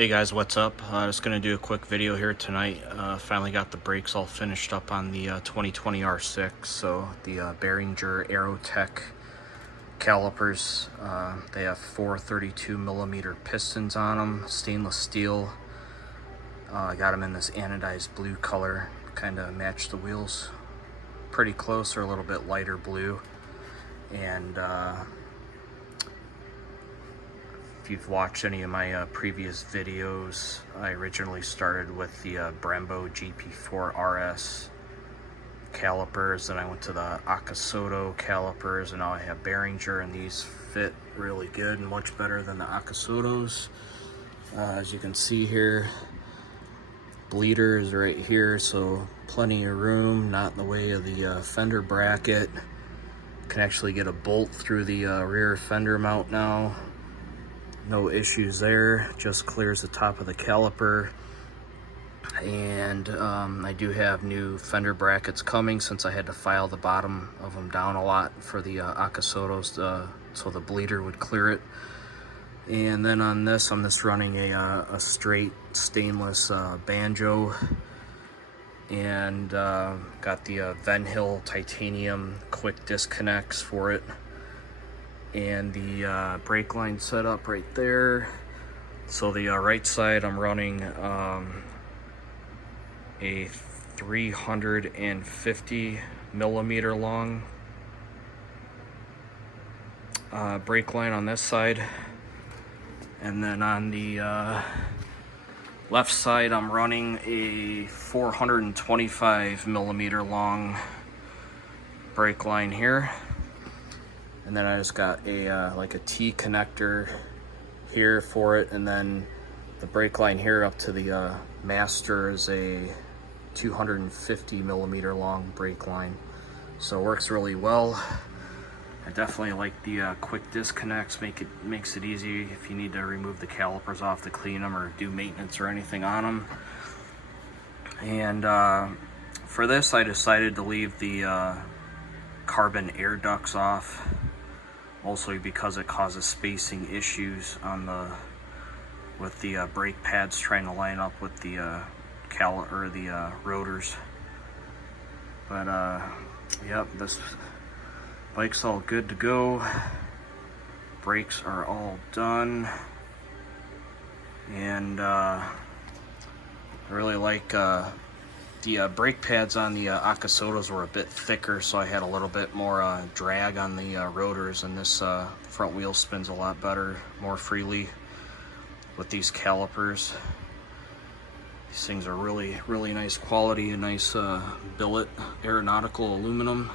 Hey guys, what's up? Just gonna do a quick video here tonight. Finally got the brakes all finished up on the 2020 R6. So the Beringer Aerotec calipers. They have 432mm pistons on them, stainless steel. I got them in this anodized blue color, kind of match the wheels pretty close, or a little bit lighter blue. And if you've watched any of my previous videos, I originally started with the Brembo GP4 RS calipers, and I went to the Akasoto calipers, and now I have Beringer, and these fit really good and much better than the Akasotos. As you can see here, bleeder is right here, so plenty of room, not in the way of the fender bracket. Can actually get a bolt through the rear fender mount now. No issues there, just clears the top of the caliper. And I do have new fender brackets coming, since I had to file the bottom of them down a lot for the Akasotos, so the bleeder would clear it. And then on this, I'm just running a straight stainless banjo, and got the Venhill titanium quick disconnects for it, and the brake line set up right there. So the right side, I'm running a 350mm long brake line on this side, and then on the left side, I'm running a 425mm long brake line here. And then I just got a like a T connector here for it, and then the brake line here up to the master is a 250mm long brake line. So it works really well. I definitely like the quick disconnects. Makes it easy if you need to remove the calipers off to clean them or do maintenance or anything on them. And for this, I decided to leave the carbon air ducts off, mostly because it causes spacing issues on with the brake pads trying to line up with the rotors. But yep, this bike's all good to go. Brakes are all done, and I really like the brake pads on the Akasotos were a bit thicker, so I had a little bit more drag on the rotors, and this front wheel spins a lot better, more freely with these calipers. These things are really nice quality, a nice billet aeronautical aluminum.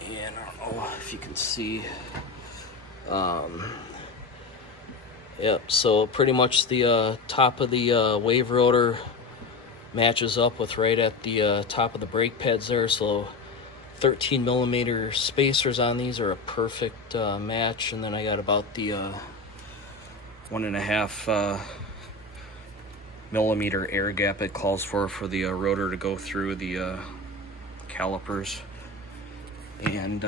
And I don't know if you can see. Yep, so pretty much the top of the wave rotor matches up with right at the top of the brake pads there. So 13mm spacers on these are a perfect match. And then I got about the 1.5mm air gap it calls for the rotor to go through the calipers. And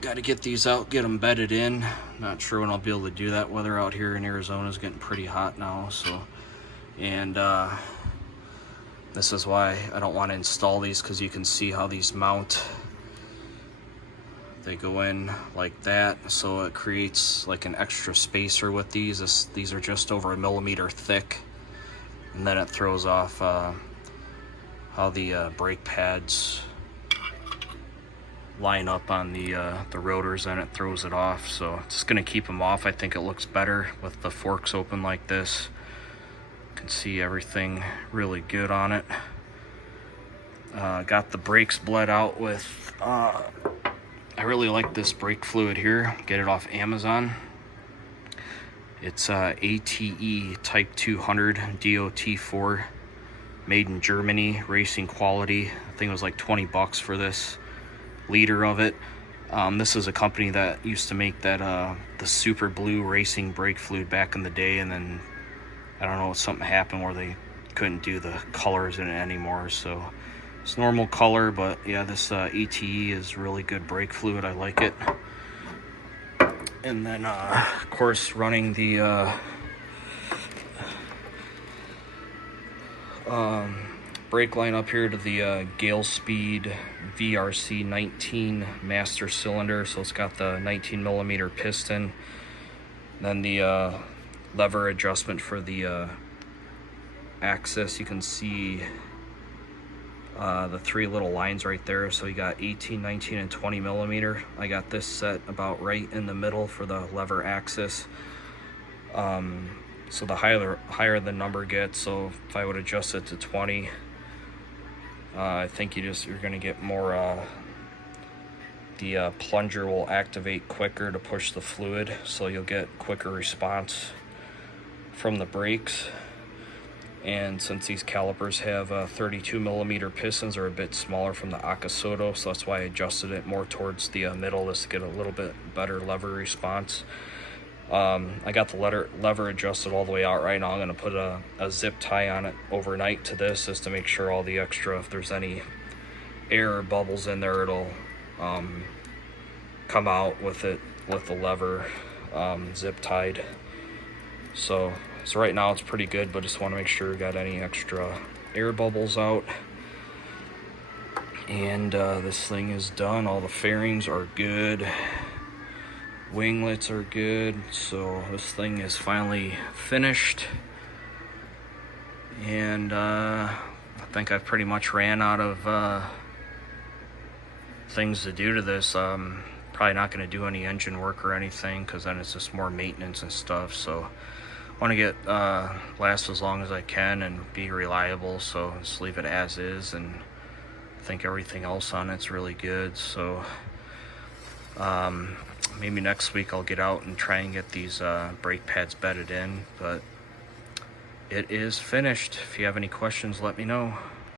got to get these out, get them bedded in. Not sure when I'll be able to do that. Weather out here in Arizona is getting pretty hot now, so. And this is why I don't want to install these, because you can see how these mount. They go in like that, so it creates like an extra spacer with these. These are just over 1 millimeter thick, and then it throws off how the brake pads line up on the rotors, and it throws it off. So just gonna keep them off. I think it looks better with the forks open like this. You can see everything really good on it. Got the brakes bled out with I really like this brake fluid here. Get it off Amazon. It's ATE Type 200 DOT4, made in Germany, racing quality. I think it was like 20 bucks for this liter of it. This is a company that used to make that the super blue racing brake fluid back in the day, and then I don't know, something happened where they couldn't do the colors in it anymore, so It's normal color, but yeah, this ATE is really good brake fluid. I like it. And then, of course, running the brake line up here to the Galespeed VRC19 master cylinder. So it's got the 19mm piston. Then the lever adjustment for the axis. You can see the three little lines right there. So you got 18, 19, and 20mm. I got this set about right in the middle for the lever axis. So the higher the number gets, so if I would adjust it to 20, I think you're going to get more, the plunger will activate quicker to push the fluid, so you'll get quicker response from the brakes. And since these calipers have 32mm pistons, are a bit smaller from the Akasoto, so that's why I adjusted it more towards the middle, just to get a little bit better lever response. I got the lever adjusted all the way out right now. I'm going to put a zip tie on it overnight to this, just to make sure all the extra, if there's any air or bubbles in there, it'll come out with it with the lever zip tied. So right now it's pretty good, but just want to make sure we got any extra air bubbles out. And this thing is done. All the fairings are good. Winglets are good. So this thing is finally finished. And I think I've pretty much ran out of things to do to this. Probably not going to do any engine work or anything, because then it's just more maintenance and stuff. So I want to get last as long as I can and be reliable, so just leave it as is. And I think everything else on it's really good. So maybe next week I'll get out and try and get these brake pads bedded in, but it is finished. If you have any questions, let me know.